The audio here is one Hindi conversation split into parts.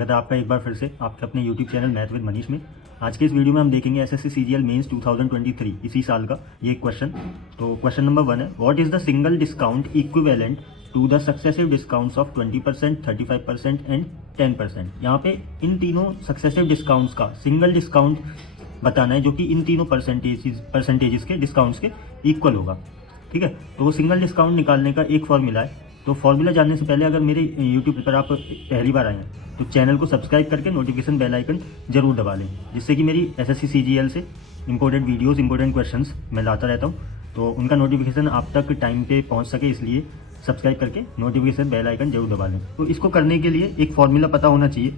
स्वागत है आपका एक बार फिर से आपके अपने YouTube channel math with Manish में। आज के इस वीडियो में हम देखेंगे एसएससी सीजीएल मेंस 2023 इसी साल का ये क्वेश्चन। तो क्वेश्चन नंबर 1 है, what is the single discount equivalent to the successive discounts of 20%, 35% and 10%। यहाँ पे इन तीनों सक्सेसिव डिस्काउंट्स का सिंगल डिस्काउंट बताना है जो कि इन तीनों परसेंटेजेस के डिस्काउंट्स के इक्वल होगा। ठीक है, तो वो सिंगल डिस्काउंट निकालने का एक फॉर्मूला है। तो फॉर्मूला जानने से पहले अगर मेरे यूट्यूब पर आप पहली बार आए हैं तो चैनल को सब्सक्राइब करके नोटिफिकेशन बेल आइकन जरूर दबा लें, जिससे कि मेरी एसएससी सीजीएल से इंपॉर्टेंट वीडियोस, इंपॉर्टेंट क्वेश्चंस मैं लाता रहता हूं, तो उनका नोटिफिकेशन आप तक टाइम पे पहुंच सके, इसलिए सब्सक्राइब करके नोटिफिकेशन बेल आइकन जरूर दबा लें। तो इसको करने के लिए एक फॉर्मूला पता होना चाहिए।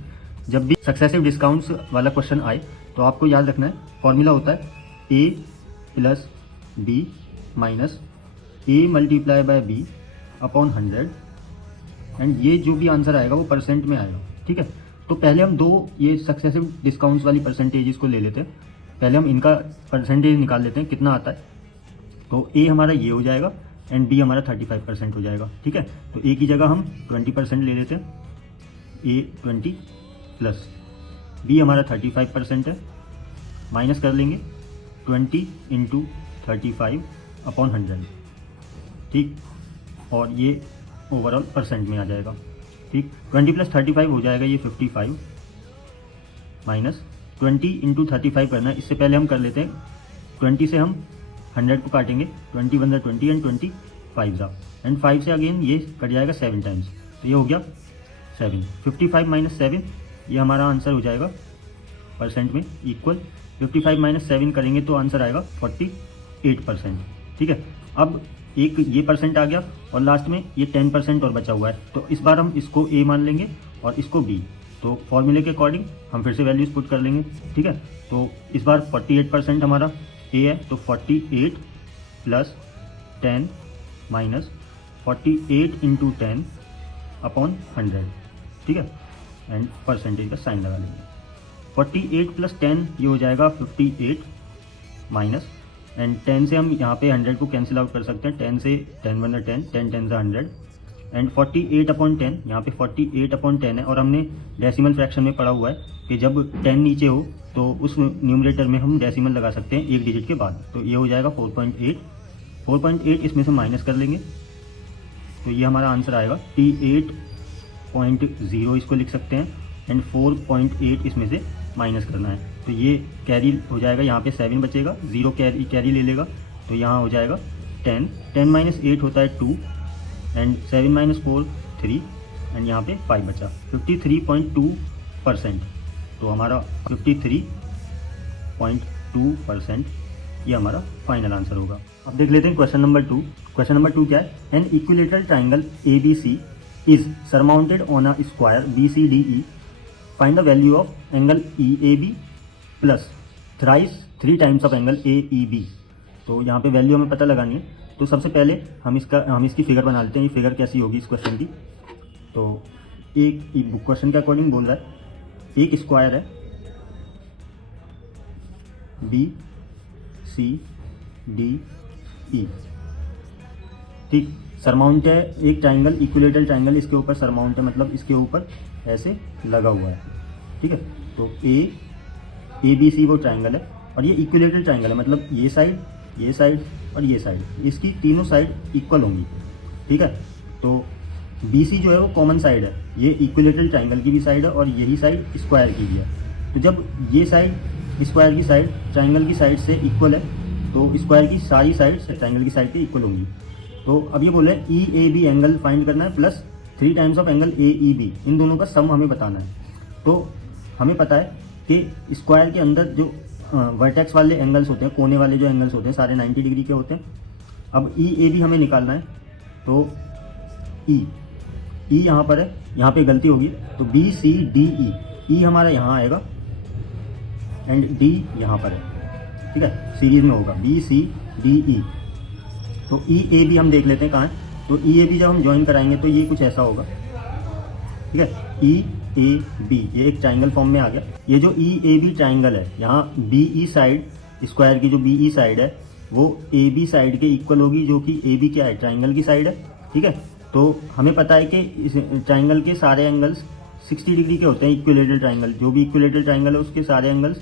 जब भी सक्सेसिव डिस्काउंट्स वाला क्वेश्चन आए तो आपको याद रखना है, फॉर्मूला होता है A plus B minus A multiply by B upon 100 and ये जो भी आंसर आएगा वो परसेंट में आएगा। ठीक है, तो पहले हम दो ये सक्सेसिव डिस्काउंट्स वाली परसेंटेजेस को ले लेते हैं। पहले हम इनका परसेंटेज निकाल लेते हैं कितना आता है। तो ए हमारा ये हो जाएगा एंड बी हमारा 35% हो जाएगा। ठीक है, तो ए की जगह हम 20% ले लेते हैं, ए 20 प्लस बी हमारा 35% है, माइनस कर लेंगे 20 इंटू 35 अपॉन 100। ठीक, और ये ओवरऑल परसेंट में आ जाएगा। ठीक, 20 प्लस 35 हो जाएगा ये 55 माइनस 20 इंटू 35 करना है। इससे पहले हम कर लेते हैं 20 से हम 100 को काटेंगे, 20 वन 20 एंड 20 5 जा एंड 5 से अगेन ये कट जाएगा 7 टाइम्स, तो ये हो गया 7। 55 माइनस 7 ये हमारा आंसर हो जाएगा परसेंट में इक्वल। 55 माइनस 7 करेंगे तो आंसर आएगा 48%। ठीक है, अब एक ये परसेंट आ गया और लास्ट में ये 10% और बचा हुआ है, तो इस बार हम इसको ए मान लेंगे और इसको बी। तो फॉर्मूले के अकॉर्डिंग हम फिर से वैल्यूज पुट कर लेंगे। ठीक है, तो इस बार 48% हमारा ए है, तो 48 प्लस 10 माइनस 48 इंटू 10 अपॉन 100। ठीक है, एंड परसेंटेज का साइन लगा लेंगे। 48 प्लस 10 ये हो जाएगा 58 माइनस एंड 10 से हम यहाँ पे 100 को कैंसिल आउट कर सकते हैं। 10 से 10 वन 10, 10 10 से 100 एंड 48 अपॉन 10, यहाँ पे 48 अपॉन 10 है और हमने डेसिमल फ्रैक्शन में पढ़ा हुआ है कि जब 10 नीचे हो तो उस न्यूमरेटर में हम डेसिमल लगा सकते हैं एक डिजिट के बाद। तो ये हो जाएगा 4.8 इसमें से माइनस कर लेंगे तो ये हमारा आंसर आएगा T8.0 इसको लिख सकते हैं एंड 4.8 इसमें से माइनस करना है, तो ये कैरी हो जाएगा, यहाँ पे 7 बचेगा, 0 कैरी ले लेगा, तो यहाँ हो जाएगा 10। 10 माइनस 8 होता है 2 एंड 7 माइनस 4 3 एंड यहाँ पे 5 बचा, 53.2%। तो हमारा 53.2% ये हमारा फाइनल आंसर होगा। अब देख लेते हैं क्वेश्चन नंबर 2। क्वेश्चन नंबर 2 क्या है, an equilateral triangle ABC is surmounted on a square BCDE, find the value of angle EAB plus three times of angle AEB। तो यहाँ पे वैल्यू हमें पता लगानी है। तो सबसे पहले हम इसकी फिगर बना लेते हैं। ये फिगर कैसी होगी इस क्वेश्चन की, तो एक क्वेश्चन के अकॉर्डिंग बोल रहा है एक स्क्वायर है BCDE। ठीक, सरमाउंट है एक ट्राइंगल, इक्विलेटरल ट्राइंगल, इसके ऊपर सरमाउंट है, मतलब इसके ऊपर ऐसे लगा हुआ है। ठीक है, तो ABC वो ट्राइंगल है और ये इक्विलेटरल ट्राइंगल है, मतलब ये साइड और ये साइड, इसकी तीनों साइड इक्वल होंगी। ठीक है, तो BC जो है वो कॉमन साइड है, ये इक्विलेटरल ट्राइंगल की भी साइड है और यही साइड स्क्वायर की भी है। तो जब ये साइड स्क्वायर की साइड ट्राइंगल की साइड से इक्वल है तो स्क्वायर की सारी साइड ट्राइंगल की साइड पे इक्वल होंगी। तो अब ये बोले EAB एंगल फाइंड करना है plus 3 times of angle AEB, इन दोनों का सम हमें बताना है। तो हमें पता है कि स्क्वायर के अंदर जो वर्टेक्स वाले एंगल्स होते हैं, कोने वाले जो एंगल्स होते हैं, सारे 90 डिग्री के होते हैं। अब EAB हमें निकालना है, तो E यहाँ पर है, यहाँ पे गलती होगी, तो BCDE, E हमारा यहाँ आएगा एंड D यहाँ पर है। ठीक है, सीरीज में होगा BCDE। तो EAB हम देख लेते हैं कहाँ है, तो EAB जब हम ज्वाइन कराएंगे तो ये कुछ ऐसा होगा। ठीक है, EAB ये एक ट्राइंगल फॉर्म में आ गया। ये जो EAB ट्राइंगल है, यहाँ BE साइड, स्क्वायर की जो BE साइड है वो AB साइड के इक्वल होगी, जो कि AB क्या है, ट्राइंगल की साइड है। ठीक है, तो हमें पता है कि इस ट्राइंगल के सारे एंगल्स 60 डिग्री के होते हैं इक्विलेटरल ट्राइंगल। जो भी इक्विलेटरल ट्राइंगल है उसके सारे एंगल्स,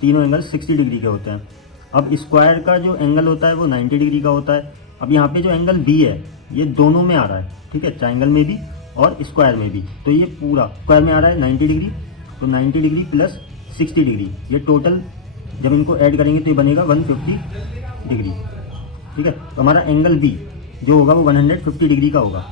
तीनों एंगल्स 60 डिग्री के होते हैं। अब स्क्वायर का जो एंगल होता है वो 90 डिग्री का होता है। अब यहाँ पे जो एंगल बी है ये दोनों में आ रहा है, ठीक है, ट्राइंगल में भी और स्क्वायर में भी। तो ये पूरा स्क्वायर में आ रहा है 90 डिग्री, तो 90 डिग्री प्लस 60 डिग्री, ये टोटल जब इनको ऐड करेंगे तो ये बनेगा 150 डिग्री, ठीक है। तो हमारा एंगल बी जो होगा वो 150 डिग्री का होगा।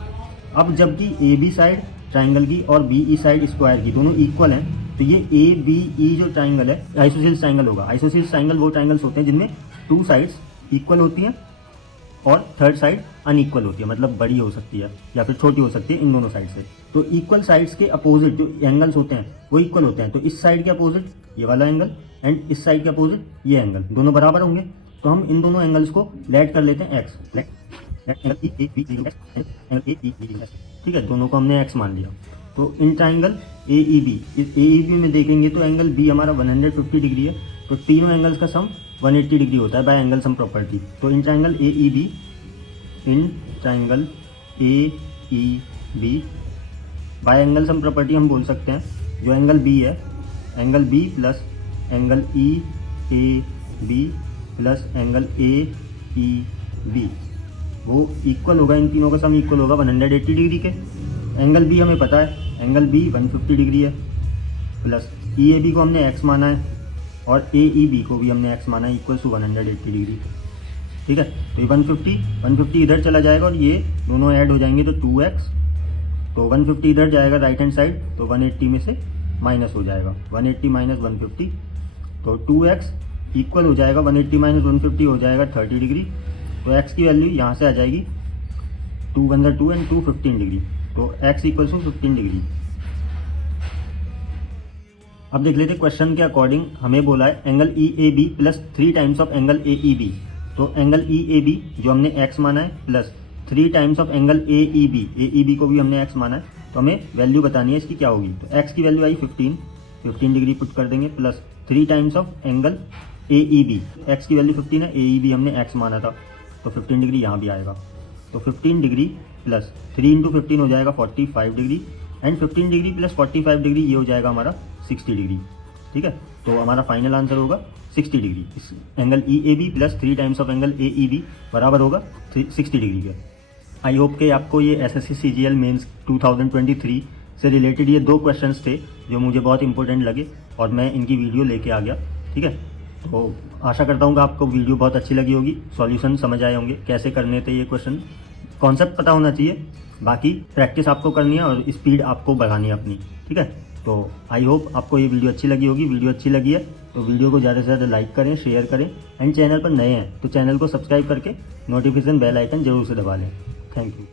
अब जबकि ए बी साइड ट्राइंगल की और बी ई साइड स्क्वायर की दोनों इक्वल हैं, तो ये ए बी ई जो ट्राइंगल है आइसोसेलेस ट्राइंगल होगा। आइसोसेलेस ट्राइंगल वो ट्राइंगल्स होते हैं जिनमें 2 साइड्स इक्वल होती हैं और थर्ड साइड अनइक्वल होती है, मतलब बड़ी हो सकती है या फिर छोटी हो सकती है इन दोनों साइड से। तो इक्वल साइड्स के अपोजिट जो एंगल्स होते हैं वो इक्वल होते हैं। तो इस साइड के अपोजिट ये वाला एंगल एंड इस साइड के अपोजिट ये एंगल, दोनों बराबर होंगे। तो हम इन दोनों एंगल्स को लेट कर लेते हैं एक्स, ठीक है, दोनों को हमने एक्स मान लिया। तो in triangle A E B, इस ए ई बी में देखेंगे तो एंगल बी हमारा 150 डिग्री है। तो तीनों एंगल्स का सम 180 डिग्री होता है बाय एंगल सम प्रॉपर्टी। तो in triangle A E B, in triangle A E B by angle sum property हम बोल सकते हैं जो एंगल बी है, angle B plus angle E A B plus angle A E B वो इक्वल होगा, इन तीनों का सम इक्वल होगा 180 डिग्री के। एंगल बी हमें पता है, एंगल बी 150 डिग्री है, प्लस ई ए बी को हमने एक्स माना है और ए ई बी को भी हमने एक्स माना है, इक्वल टू 180 डिग्री, ठीक है। तो ये 150 इधर चला जाएगा और ये दोनों ऐड हो जाएंगे तो 2x, तो 150 इधर जाएगा राइट हैंड साइड, तो 180 में से माइनस हो जाएगा, 180 माइनस 150, तो 2x इक्वल हो जाएगा 180 माइनस 150 हो जाएगा 30 डिग्री। तो x की वैल्यू यहाँ से आ जाएगी 2 × 2 एंड 2 15 डिग्री, तो x इक्वल टू 15 डिग्री। अब देख लेते क्वेश्चन के अकॉर्डिंग हमें बोला है angle E A B plus 3 times of angle A E B. तो एंगल ई ए बी जो हमने x माना है plus 3 times of angle A E B को भी हमने x माना है, तो हमें वैल्यू बतानी है इसकी क्या होगी। तो x की वैल्यू आई 15 डिग्री पुट कर देंगे, plus 3 times of angle A E B, X की वैल्यू 15 है, ए ई बी हमने x माना था, तो 15 डिग्री यहाँ भी आएगा। तो 15 डिग्री प्लस 3 × 15 हो जाएगा 45 degree and 15 degree plus 45 degree ये हो जाएगा हमारा 60 डिग्री, ठीक है। तो हमारा फाइनल आंसर होगा 60 डिग्री। इस angle E A B plus 3 times of angle A E B बराबर होगा 60 डिग्री का। आई होप कि आपको ये एसएससी सीजीएल मेंस 2023 से रिलेटेड ये 2 क्वेश्चंस थे जो मुझे बहुत इंपॉर्टेंट लगे और मैं इनकी वीडियो लेके आ गया, ठीक है। तो आशा करता हूँ कि आपको वीडियो बहुत अच्छी लगी होगी, सॉल्यूशन समझ आए होंगे, कैसे करने थे ये क्वेश्चन, कॉन्सेप्ट पता होना चाहिए, बाकी प्रैक्टिस आपको करनी है और स्पीड आपको बढ़ानी है अपनी, ठीक है। तो आई होप आपको ये वीडियो अच्छी लगी होगी। वीडियो अच्छी लगी है तो वीडियो को ज़्यादा से ज़्यादा लाइक करें, शेयर करें एंड चैनल पर नए हैं तो चैनल को सब्सक्राइब करके नोटिफिकेशन बेल आइकन जरूर से दबा लें। Thank you.